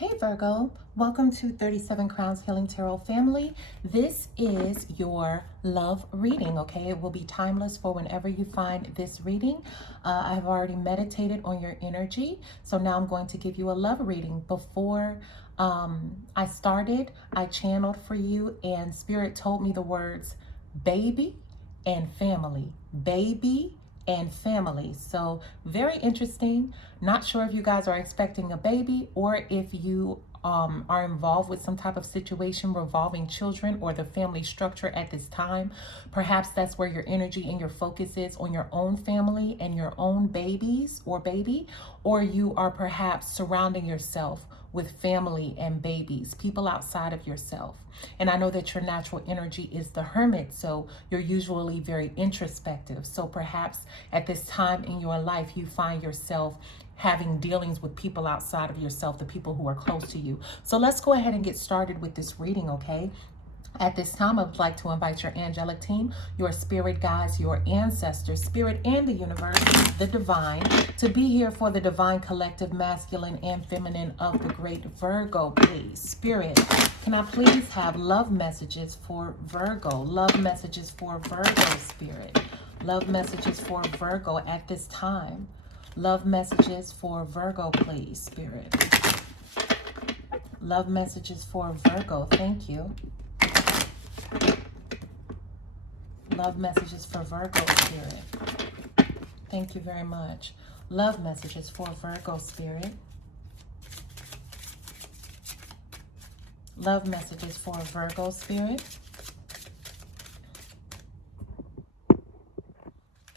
Hey Virgo, welcome to 37 Crowns Healing Tarot family. This is your love reading, okay? It will be timeless for whenever you find this reading. I've already meditated on your energy, so now I'm going to give you a love reading. Before I started, I channeled for you and Spirit told me the words baby and family. Baby and family. So very interesting. Not sure if you guys are expecting a baby or if you are involved with some type of situation revolving children or the family structure at this time. Perhaps that's where your energy and your focus is, on your own family and your own babies or baby, or you are perhaps surrounding yourself with family and babies, people outside of yourself. And I know that your natural energy is the hermit, so you're usually very introspective. So perhaps at this time in your life, you find yourself having dealings with people outside of yourself, the people who are close to you. So let's go ahead and get started with this reading, okay? At this time, I would like to invite your angelic team, your spirit guides, your ancestors, spirit and the universe, the divine, to be here for the divine collective masculine and feminine of the great Virgo, please. Spirit, can I please have love messages for Virgo? Love messages for Virgo, Spirit. Love messages for Virgo at this time. Love messages for Virgo, please, Spirit. Love messages for Virgo. Thank you. Love messages for Virgo, Spirit. Thank you very much. Love messages for Virgo, Spirit. Love messages for Virgo, Spirit.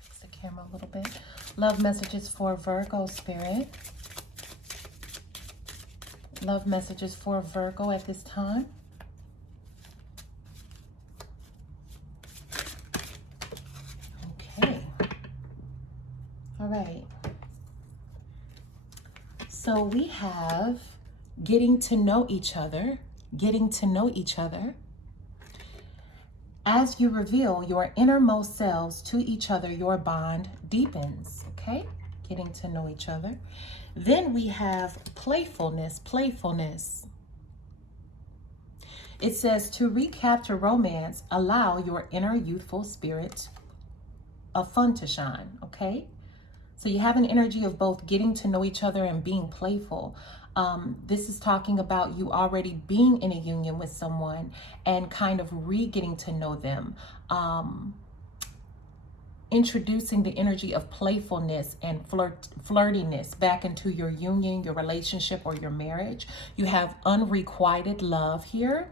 Fix the camera a little bit. Love messages for Virgo, Spirit. Love messages for Virgo at this time. All right, so we have getting to know each other, getting to know each other. As you reveal your innermost selves to each other, your bond deepens, okay? Getting to know each other. Then we have playfulness, playfulness. It says to recapture romance, allow your inner youthful spirit of fun to shine, okay? So you have an energy of both getting to know each other and being playful. This is talking about you already being in a union with someone and kind of getting to know them. Introducing the energy of playfulness and flirtiness back into your union, your relationship, or your marriage. You have unrequited love here.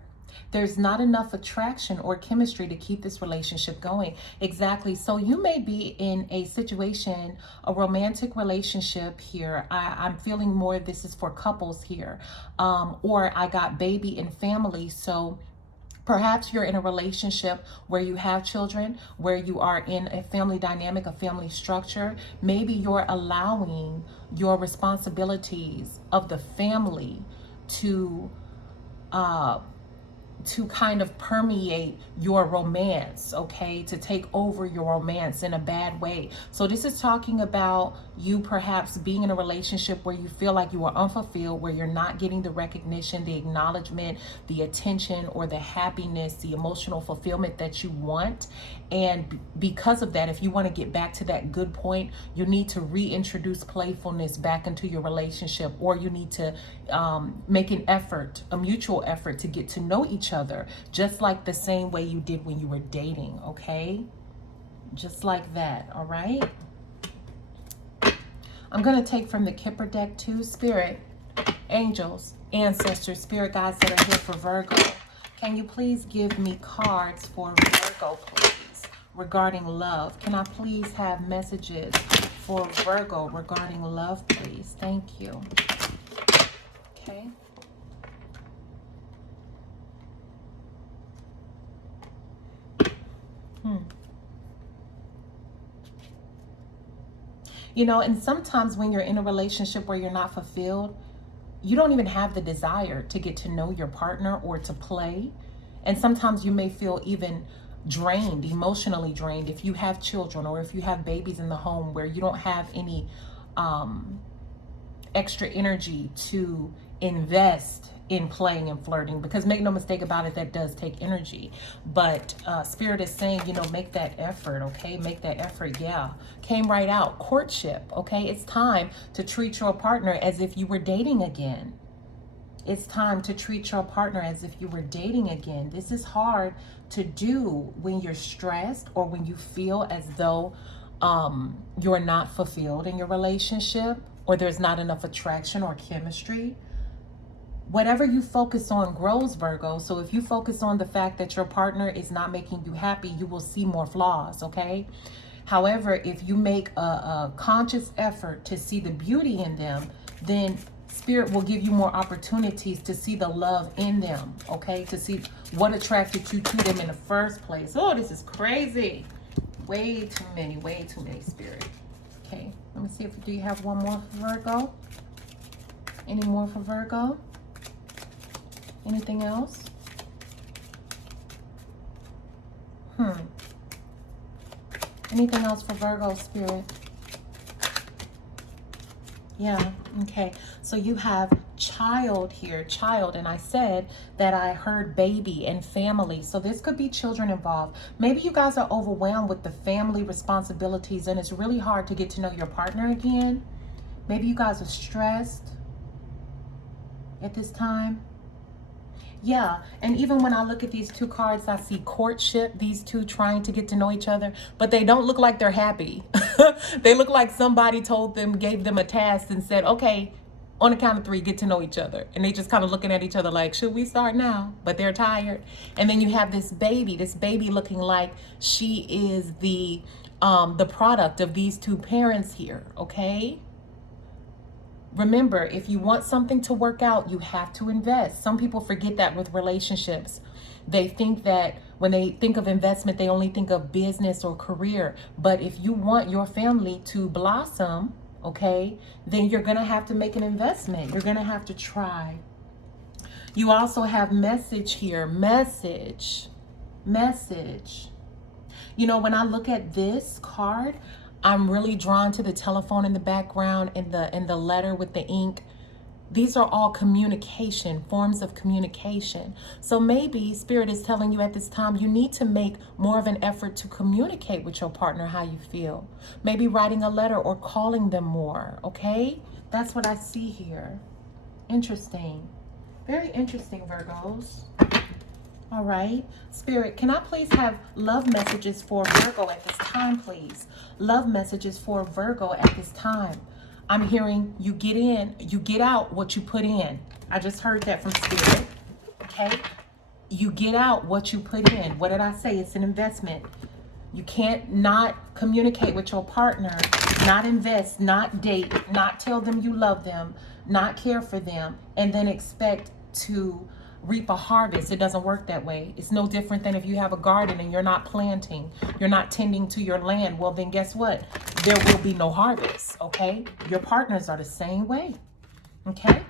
There's not enough attraction or chemistry to keep this relationship going. Exactly. So you may be in a situation, a romantic relationship here. I'm feeling more this is for couples here. Or I got baby and family. So perhaps you're in a relationship where you have children, where you are in a family dynamic, a family structure. Maybe you're allowing your responsibilities of the family to kind of permeate your romance, okay? To take over your romance in a bad way. So this is talking about you perhaps being in a relationship where you feel like you are unfulfilled, where you're not getting the recognition, the acknowledgement, the attention, or the happiness, the emotional fulfillment that you want. And because of that, if you want to get back to that good point, you need to reintroduce playfulness back into your relationship, or you need to make an effort, a mutual effort, to get to know each other, just like the same way you did when you were dating, okay? Just like that, all right? I'm going to take from the Kipper deck too. Spirit, angels, ancestors, spirit guides that are here for Virgo. Can you please give me cards for Virgo, please, regarding love? Can I please have messages for Virgo regarding love, please? Thank you. Okay. You know, and sometimes when you're in a relationship where you're not fulfilled, you don't even have the desire to get to know your partner or to play. And sometimes you may feel even drained, emotionally drained, if you have children or if you have babies in the home where you don't have any extra energy to invest in playing and flirting, because make no mistake about it, that does take energy. But Spirit is saying, you know, make that effort, okay? Make that effort. Yeah, came right out. Courtship, okay? It's time to treat your partner as if you were dating again. It's time to treat your partner as if you were dating again. This is hard to do when you're stressed or when you feel as though you're not fulfilled in your relationship, or there's not enough attraction or chemistry. Whatever you focus on grows, Virgo. So if you focus on the fact that your partner is not making you happy, you will see more flaws, okay? However, if you make a conscious effort to see the beauty in them, then Spirit will give you more opportunities to see the love in them, okay? To see what attracted you to them in the first place. Oh, this is crazy. Way too many, Spirit. Okay, let me see if do you have one more for Virgo? Any more for Virgo? Anything else? Anything else for Virgo, Spirit? Yeah, okay. So you have child here, child, and I said that I heard baby and family. So this could be children involved. Maybe you guys are overwhelmed with the family responsibilities and it's really hard to get to know your partner again. Maybe you guys are stressed at this time. Yeah, and even when I look at these two cards, I see courtship, these two trying to get to know each other, but they don't look like they're happy. They look like somebody told them, gave them a task and said, okay, on the count of 3, get to know each other. And they just kind of looking at each other like, should we start now? But they're tired. And then you have this baby looking like she is the product of these two parents here, okay? Remember, if you want something to work out, you have to invest. Some people forget that with relationships. They think that when they think of investment, they only think of business or career. But if you want your family to blossom, okay, then you're going to have to make an investment. You're going to have to try. You also have message here. Message. You know, when I look at this card, I'm really drawn to the telephone in the background and the letter with the ink. These are all communication, forms of communication. So maybe Spirit is telling you at this time, you need to make more of an effort to communicate with your partner how you feel. Maybe writing a letter or calling them more, okay? That's what I see here. Interesting. Very interesting, Virgos. All right, Spirit, can I please have love messages for Virgo at this time, please? Love messages for Virgo at this time. I'm hearing you get in, you get out what you put in. I just heard that from Spirit, okay? You get out what you put in. What did I say? It's an investment. You can't not communicate with your partner, not invest, not date, not tell them you love them, not care for them, and then expect to reap a harvest. It doesn't work that way. It's no different than if you have a garden and you're not planting, you're not tending to your land. Well, then guess what? There will be no harvest, okay? Your partners are the same way, okay?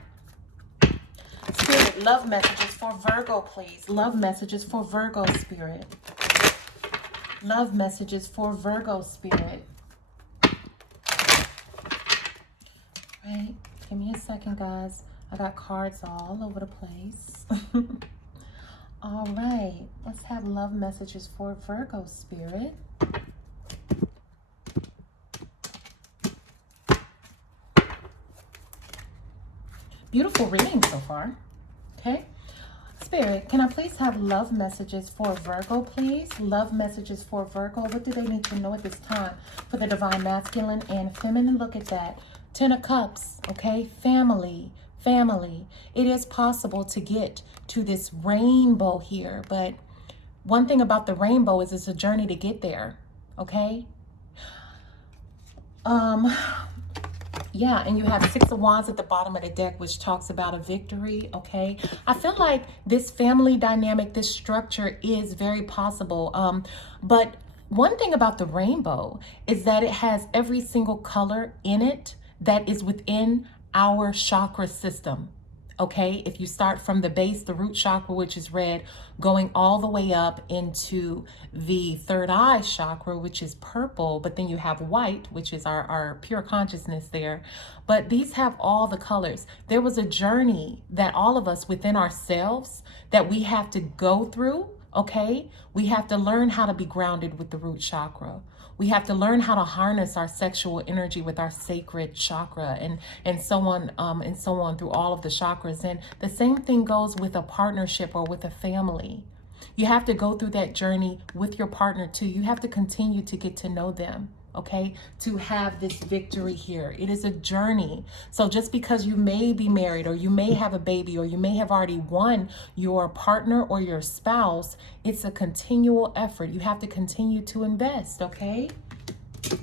Spirit, love messages for Virgo, please. Love messages for Virgo, Spirit. Love messages for Virgo, Spirit. Right? Give me a second, guys. I got cards all over the place. All right, let's have love messages for Virgo, Spirit. Beautiful reading so far. Okay. Spirit, can I please have love messages for Virgo, please? Love messages for Virgo. What do they need to know at this time for the divine masculine and feminine? Look at that. 10 of Cups, okay? Family. It is possible to get to this rainbow here, but one thing about the rainbow is it's a journey to get there, okay? Yeah, and you have 6 of Wands at the bottom of the deck, which talks about a victory, okay? I feel like this family dynamic, this structure is very possible, but one thing about the rainbow is that it has every single color in it that is within our chakra system, Okay, if you start from the base, the root chakra, which is red, going all the way up into the third eye chakra, which is purple, but then you have white, which is our pure consciousness there. But these have all the colors. There was a journey that all of us within ourselves that we have to go through. Okay, we have to learn how to be grounded with the root chakra. We have to learn how to harness our sexual energy with our sacred chakra, and so on through all of the chakras. And the same thing goes with a partnership or with a family. You have to go through that journey with your partner too. You have to continue to get to know them, okay, to have this victory here. It is a journey. So just because you may be married, or you may have a baby, or you may have already won your partner or your spouse, it's a continual effort. You have to continue to invest, okay?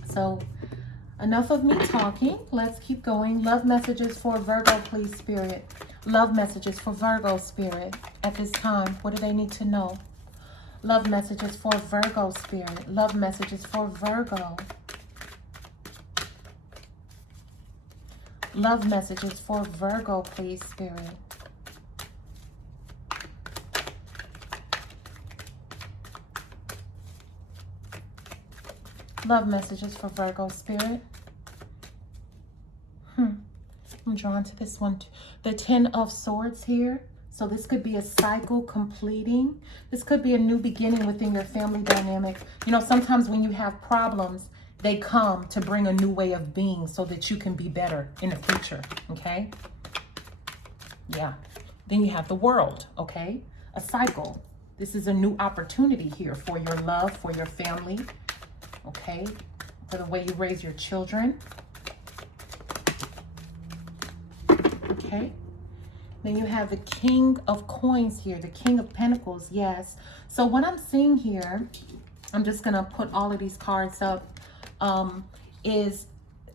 So enough of me talking. Let's keep going. Love messages for Virgo, please, Spirit. Love messages for Virgo, Spirit, at this time. What do they need to know? Love messages for Virgo, Spirit. Love messages for Virgo. Love messages for Virgo, please, Spirit. Love messages for Virgo, Spirit. I'm drawn to this one too. The 10 of Swords here. So this could be a cycle completing. This could be a new beginning within your family dynamic. You know, sometimes when you have problems, they come to bring a new way of being so that you can be better in the future, okay? Yeah. Then you have the World, okay? A cycle. This is a new opportunity here for your love, for your family, okay? For the way you raise your children. Okay. Then you have the King of Coins here, the King of Pentacles, yes. So what I'm seeing here, I'm just going to put all of these cards up, is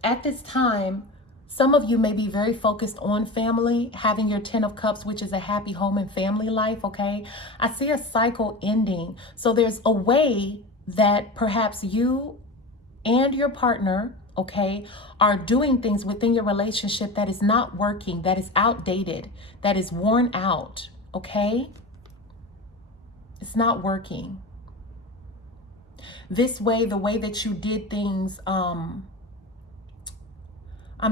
at this time, some of you may be very focused on family, having your 10 of Cups, which is a happy home and family life, okay? I see a cycle ending. So there's a way that perhaps you and your partner, okay, are doing things within your relationship that is not working, that is outdated, that is worn out, okay? It's not working. This way, the way that you did things, I'm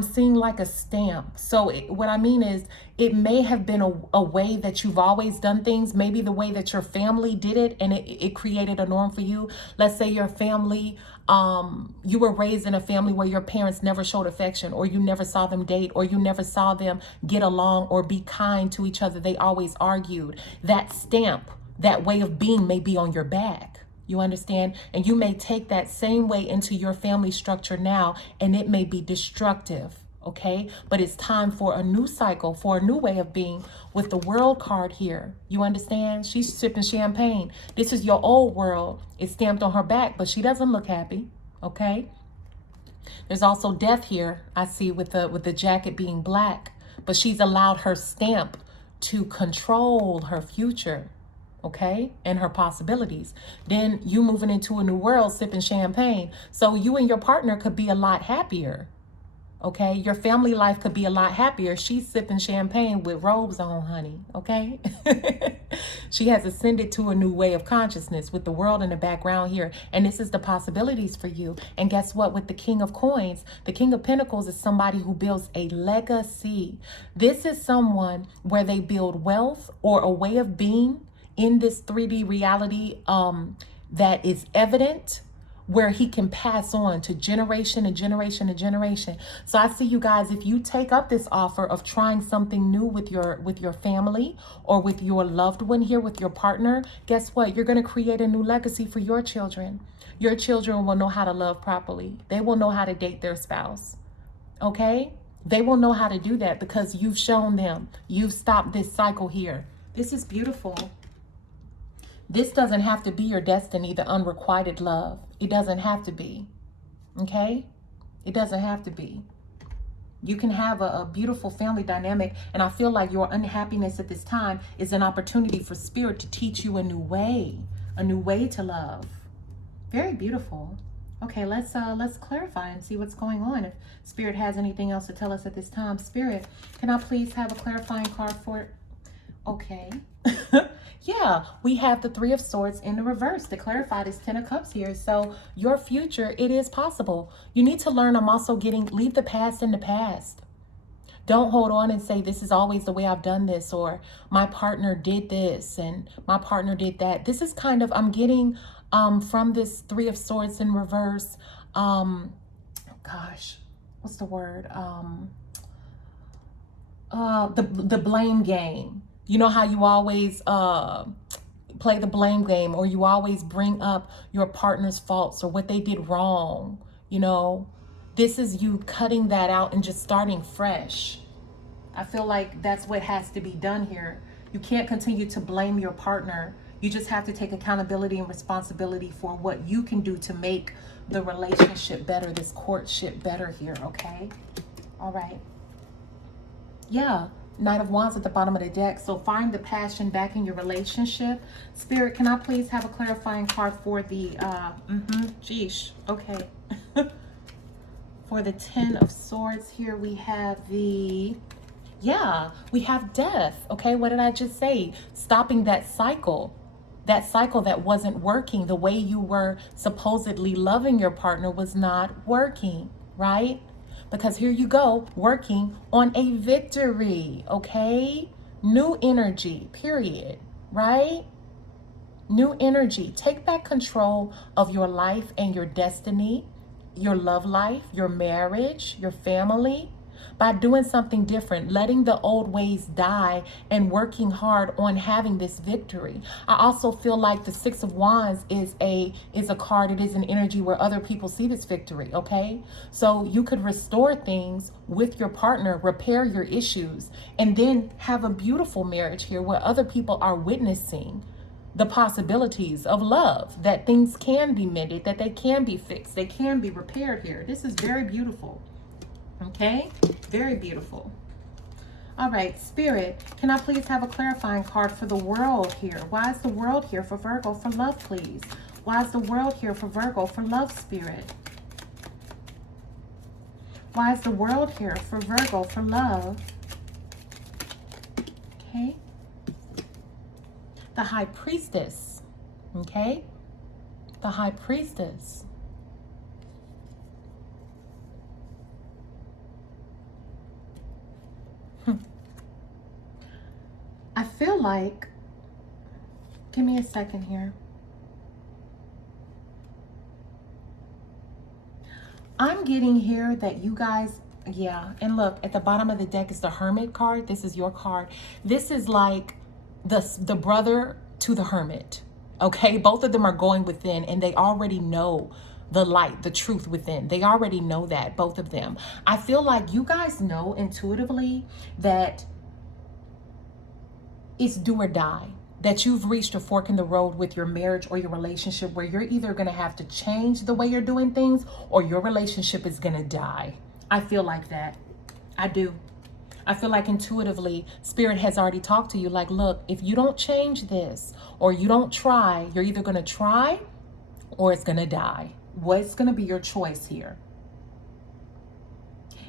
seeing like a stamp. So what I mean is, it may have been a way that you've always done things, maybe the way that your family did it, and it created a norm for you. Let's say your family, you were raised in a family where your parents never showed affection, or you never saw them date, or you never saw them get along or be kind to each other. They always argued. That stamp, that way of being may be on your back. You understand? And you may take that same way into your family structure now, and it may be destructive, okay? But it's time for a new cycle, for a new way of being with the World card here. You understand? She's sipping champagne. This is your old world. It's stamped on her back, but she doesn't look happy, okay? There's also Death here, I see, with the jacket being black, but she's allowed her stamp to control her future, okay, and her possibilities. Then you moving into a new world, sipping champagne. So you and your partner could be a lot happier, okay? Your family life could be a lot happier. She's sipping champagne with robes on, honey, okay? She has ascended to a new way of consciousness with the World in the background here. And this is the possibilities for you. And guess what? With the King of Coins, the King of Pentacles is somebody who builds a legacy. This is someone where they build wealth or a way of being in this 3D reality that is evident, where he can pass on to generation and generation and generation. So I see you guys, if you take up this offer of trying something new with your family or with your loved one here, with your partner, guess what? You're going to create a new legacy for your children. Your children will know how to love properly. They will know how to date their spouse, okay? They will know how to do that because you've shown them. You've stopped this cycle here. This is beautiful. This doesn't have to be your destiny, the unrequited love. It doesn't have to be, okay? It doesn't have to be. You can have a beautiful family dynamic, and I feel like your unhappiness at this time is an opportunity for Spirit to teach you a new way to love. Very beautiful. Okay, let's clarify and see what's going on. If Spirit has anything else to tell us at this time. Spirit, can I please have a clarifying card for it? Okay. Yeah, we have the Three of Swords in the reverse to clarify this Ten of Cups here. So your future, it is possible. You need to learn. I'm also getting, leave the past in the past. Don't hold on and say, this is always the way I've done this, or my partner did this and my partner did that. This is kind of, I'm getting from this Three of Swords in reverse, gosh, what's the word? The blame game. You know how you always play the blame game, or you always bring up your partner's faults or what they did wrong. You know, this is you cutting that out and just starting fresh. I feel like that's what has to be done here. You can't continue to blame your partner. You just have to take accountability and responsibility for what you can do to make the relationship better, this courtship better here, okay? All right. Yeah, Knight of Wands at the bottom of the deck. So find the passion back in your relationship. Spirit, can I please have a clarifying card for the, okay. For the Ten of Swords here, we have the, we have death. Okay, what did I just say? Stopping that cycle that wasn't working. The way you were supposedly loving your partner was not working, right? Because here you go, working on a victory, okay? New energy, period, right? New energy. Take back control of your life and your destiny, your love life, your marriage, your family, by doing something different, letting the old ways die and working hard on having this victory. I also feel like the Six of Wands is a card, it is an energy where other people see this victory, okay? So you could restore things with your partner, repair your issues, and then have a beautiful marriage here where other people are witnessing the possibilities of love, that things can be mended, that they can be fixed, they can be repaired here. This is very beautiful. Okay, very beautiful. All right, Spirit, can I please have a clarifying card for the World here? Why is the World here for Virgo for love, please? Why is the World here for Virgo for love, Spirit? Why is the World here for Virgo for love? Okay. The High Priestess, okay? The High Priestess. I feel like, give me a second here. I'm getting here that you guys, and look, at the bottom of the deck is the Hermit card. This is your card. This is like the brother to the Hermit, okay? Both of them are going within and they already know the light, the truth within. They already know that, both of them. I feel like you guys know intuitively that it's do or die, that you've reached a fork in the road with your marriage or your relationship where you're either going to have to change the way you're doing things or your relationship is going to die. I feel like that. I do. I feel like intuitively, Spirit has already talked to you like, look, if you don't change this or you don't try, you're either going to try or it's going to die. What's going to be your choice here?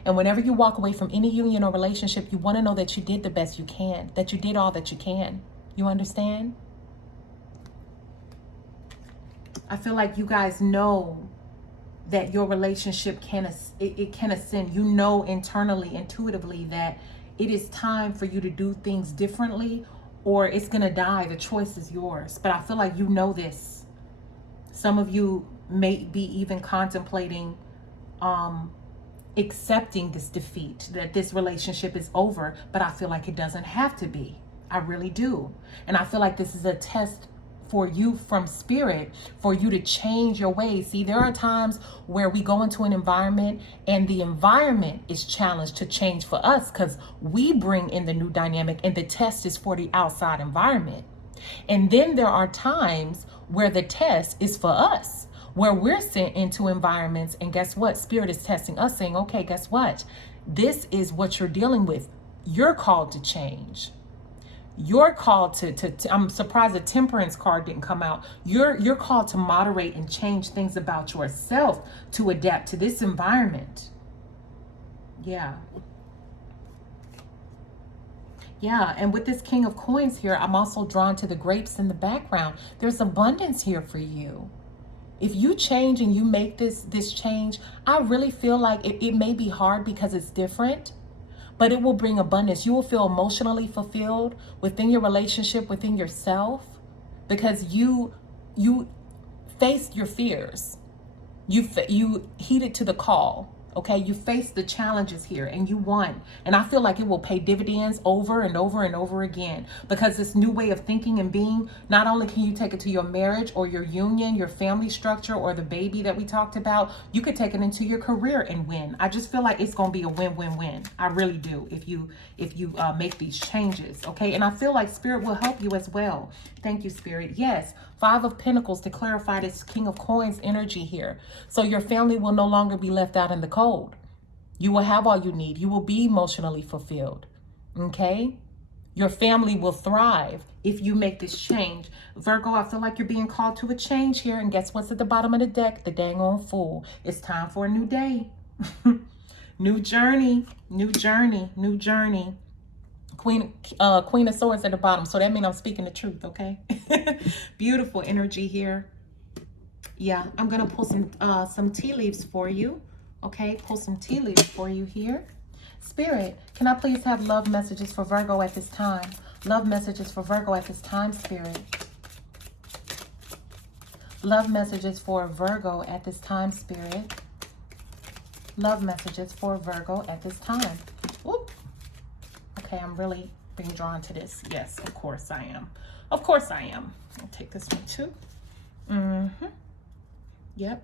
And whenever you walk away from any union or relationship, you want to know that you did the best you can, that you did all that you can. You understand? I feel like you guys know that your relationship can ascend. You know internally, intuitively, that it is time for you to do things differently or it's going to die. The choice is yours. But I feel like you know this. Some of you may be even contemplating accepting this defeat, that this relationship is over, but I feel like it doesn't have to be. I really do. And I feel like this is a test for you from Spirit, for you to change your ways. See, there are times where we go into an environment and the environment is challenged to change for us because we bring in the new dynamic and the test is for the outside environment. And then there are times where the test is for us, where we're sent into environments and guess what? Spirit is testing us, saying, okay, guess what? This is what you're dealing with. You're called to change. You're called to I'm surprised the temperance card didn't come out. You're called to moderate and change things about yourself to adapt to this environment. Yeah. Yeah, and with this King of Coins here, I'm also drawn to the grapes in the background. There's abundance here for you. If you change and you make this change, I really feel like it may be hard because it's different, but it will bring abundance. You will feel emotionally fulfilled within your relationship, within yourself, because you faced your fears. You heeded to the call. Okay, you faced the challenges here and you won. And I feel like it will pay dividends over and over and over again, because this new way of thinking and being, not only can you take it to your marriage or your union, your family structure, or the baby that we talked about, you could take it into your career and win. I just feel like it's going to be a win-win-win. I really do, if you make these changes. Okay, and I feel like Spirit will help you as well. Thank you, Spirit. Yes, Five of Pentacles to clarify this King of Coins energy here. So your family will no longer be left out in the cold. You will have all you need. You will be emotionally fulfilled. Okay? Your family will thrive if you make this change. Virgo, I feel like you're being called to a change here. And guess what's at the bottom of the deck? The dang on Fool. It's time for a new day. New journey. New journey. New journey. Queen of Swords at the bottom. So that means I'm speaking the truth, okay? Beautiful energy here. Yeah, I'm going to pull some tea leaves for you. Okay, pull some tea leaves for you here. Spirit, can I please have love messages for Virgo at this time? Love messages for Virgo at this time, Spirit. Love messages for Virgo at this time, Spirit. Love messages for Virgo at this time. Whoop. Okay, I'm really being drawn to this. Yes, of course I am. Of course I am. I'll take this one too. Yep.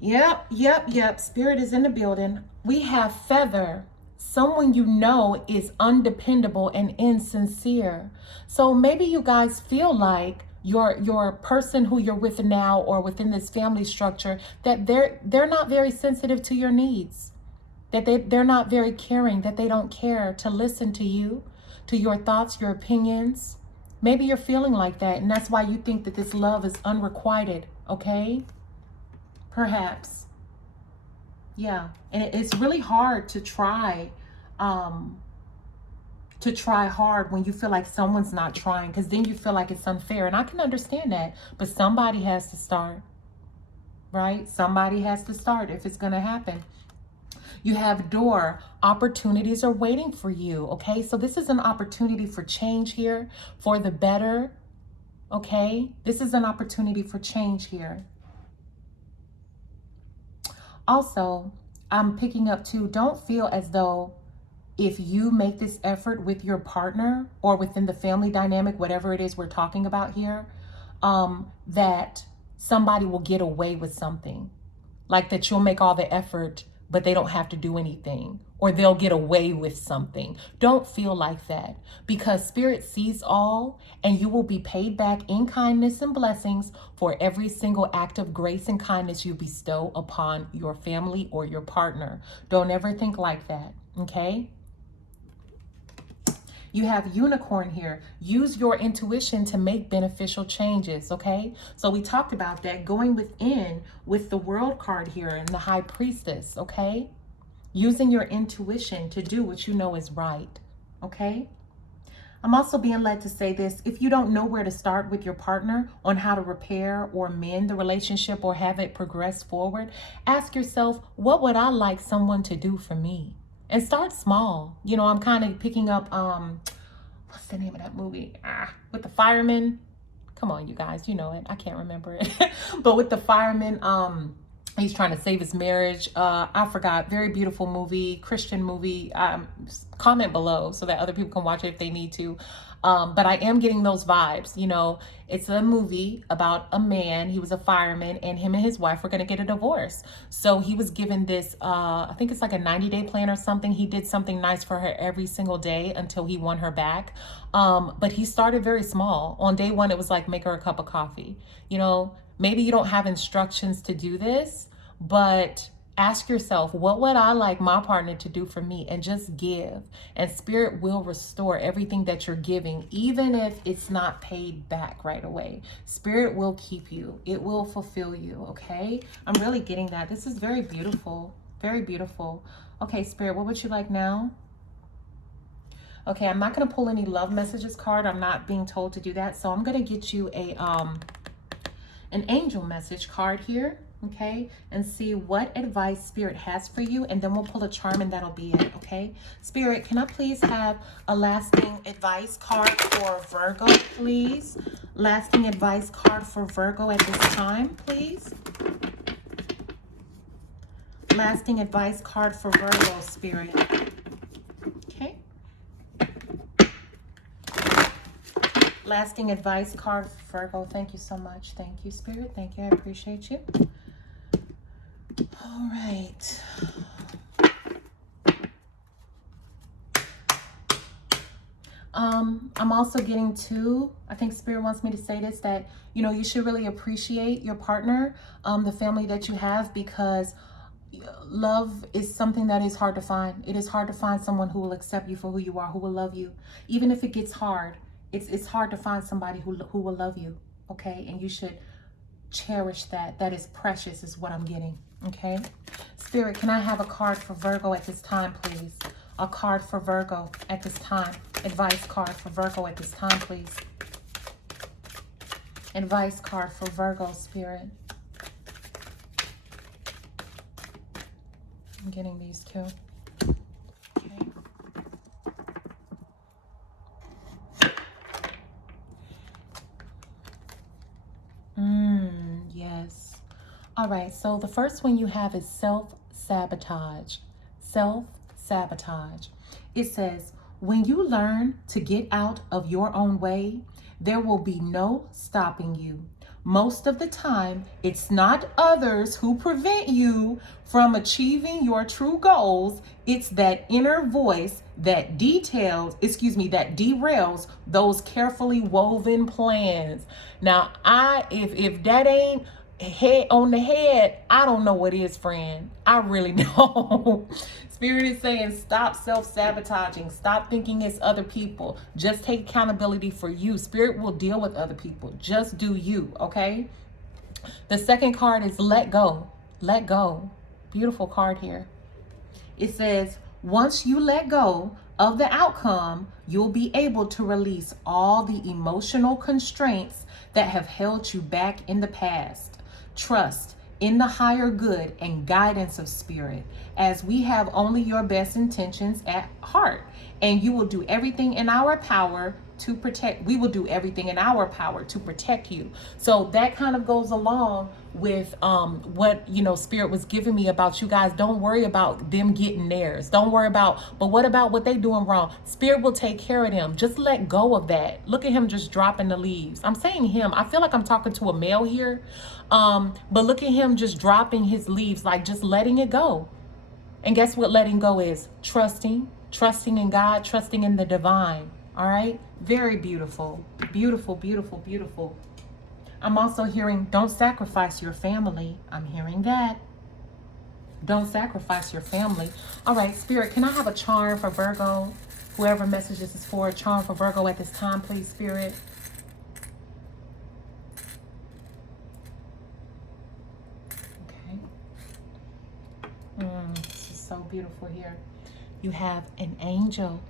Yep. Spirit is in the building. We have Feather. Someone you know is undependable and insincere. So maybe you guys feel like your person who you're with now or within this family structure, that they're not very sensitive to your needs. That they're not very caring, that they don't care to listen to you, to your thoughts, your opinions. Maybe you're feeling like that, and that's why you think that this love is unrequited, okay? Perhaps. Yeah, and it's really hard to try hard when you feel like someone's not trying, because then you feel like it's unfair, and I can understand that, but somebody has to start, right? Somebody has to start if it's going to happen. You have Door. Opportunities are waiting for you, okay? So this is an opportunity for change here, for the better, okay? This is an opportunity for change here. Also, I'm picking up too, don't feel as though if you make this effort with your partner or within the family dynamic, whatever it is we're talking about here, that somebody will get away with something. Like that you'll make all the effort, but they don't have to do anything, or they'll get away with something. Don't feel like that, because Spirit sees all, and you will be paid back in kindness and blessings for every single act of grace and kindness you bestow upon your family or your partner. Don't ever think like that, okay? You have Unicorn here. Use your intuition to make beneficial changes, okay? So we talked about that, going within with the World card here and the High Priestess, okay? Using your intuition to do what you know is right, okay? I'm also being led to say this. If you don't know where to start with your partner on how to repair or mend the relationship or have it progress forward, ask yourself, what would I like someone to do for me? And start small. You know, I'm kind of picking up, what's the name of that movie? With the fireman. Come on, you guys, you know it. I can't remember it. But with the fireman, he's trying to save his marriage. I forgot. Very beautiful movie, Christian movie. Comment below so that other people can watch it if they need to. But I am getting those vibes. You know, it's a movie about a man. He was a fireman, and him and his wife were going to get a divorce. So he was given this, I think it's like a 90-day plan or something. He did something nice for her every single day until he won her back. But he started very small. On day one, it was like, make her a cup of coffee. You know, maybe you don't have instructions to do this, but Ask yourself, what would I like my partner to do for me? And just give. And Spirit will restore everything that you're giving, even if it's not paid back right away. Spirit will keep you. It will fulfill you, okay? I'm really getting that. This is very beautiful. Very beautiful. Okay, Spirit, what would you like now? Okay, I'm not going to pull any love messages card. I'm not being told to do that. So I'm going to get you an angel message card here. Okay, and see what advice Spirit has for you, and then we'll pull a charm and that'll be it. Okay, Spirit, can I please have a lasting advice card for Virgo, please? Lasting advice card for Virgo at this time, please. Lasting advice card for Virgo, Spirit. Okay. Lasting advice card for Virgo. Thank you so much. Thank you, Spirit. Thank you. I appreciate you. All right. I'm also getting to, I think Spirit wants me to say this, that, you know, you should really appreciate your partner, the family that you have, because love is something that is hard to find. It is hard to find someone who will accept you for who you are, who will love you. Even if it gets hard, it's hard to find somebody who will love you, okay? And you should cherish that. That is precious, is what I'm getting, okay? Spirit, can I have a card for Virgo at this time, please? A card for Virgo at this time. Advice card for Virgo at this time, please. Advice card for Virgo, Spirit. I'm getting these two. Okay. Yes. All right, so the first one you have is self-sabotage. Self-sabotage. It says, when you learn to get out of your own way, there will be no stopping you. Most of the time, it's not others who prevent you from achieving your true goals. It's that inner voice that derails those carefully woven plans. Now, if that ain't head on the head, I don't know what is, friend. I really don't. Spirit is saying, stop self-sabotaging. Stop thinking it's other people. Just take accountability for you. Spirit will deal with other people. Just do you, okay? The second card is let go. Let go. Beautiful card here. It says, once you let go of the outcome, you'll be able to release all the emotional constraints that have held you back in the past. Trust in the higher good and guidance of Spirit, as we have only your best intentions at heart, and you will do everything in our power to protect. We will do everything in our power to protect you. So that kind of goes along with what, you know, Spirit was giving me about you guys. Don't worry about them getting theirs. Don't worry about, but what about what they doing wrong? Spirit will take care of them. Just let go of that. Look at him just dropping the leaves. I'm saying him. I feel like I'm talking to a male here. But look at him just dropping his leaves, like just letting it go. And guess what letting go is? Trusting in God, trusting in the divine. All right. Very beautiful, beautiful, beautiful, beautiful. I'm also hearing, don't sacrifice your family. I'm hearing that. Don't sacrifice your family. All right, Spirit, can I have a charm for Virgo? Whoever messages is for, a charm for Virgo at this time, please, Spirit. Okay. This is so beautiful here. You have an angel.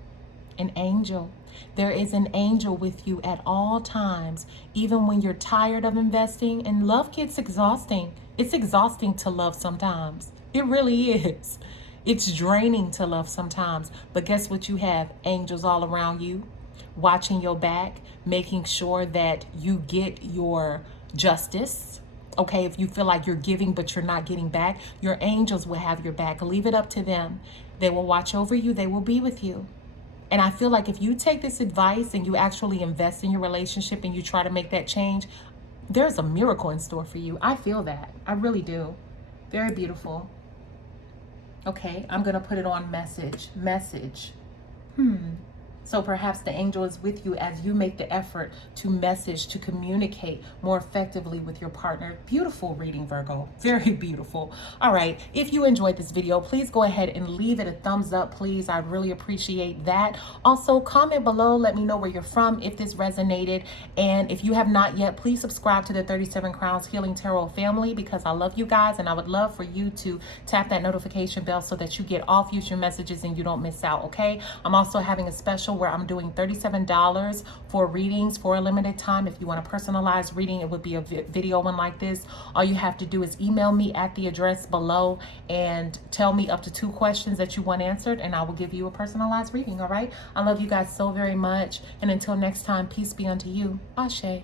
An angel. There is an angel with you at all times, even when you're tired of investing. And love gets exhausting. It's exhausting to love sometimes. It really is. It's draining to love sometimes. But guess what you have? Angels all around you, watching your back, making sure that you get your justice. Okay, if you feel like you're giving but you're not getting back, your angels will have your back. Leave it up to them. They will watch over you. They will be with you. And I feel like if you take this advice and you actually invest in your relationship and you try to make that change, there's a miracle in store for you. I feel that. I really do. Very beautiful. Okay, I'm going to put it on message. So perhaps the angel is with you as you make the effort to message, to communicate more effectively with your partner. Beautiful reading, Virgo. Very beautiful. All right. If you enjoyed this video, please go ahead and leave it a thumbs up, please. I'd really appreciate that. Also, comment below. Let me know where you're from if this resonated. And if you have not yet, please subscribe to the 37 Crowns Healing Tarot family, because I love you guys and I would love for you to tap that notification bell so that you get all future messages and you don't miss out, okay? I'm also having a special where I'm doing $37 for readings for a limited time. If you want a personalized reading, it would be a video one like this. All you have to do is email me at the address below and tell me up to 2 questions that you want answered, and I will give you a personalized reading, all right? I love you guys so very much. And until next time, peace be unto you. Ashe.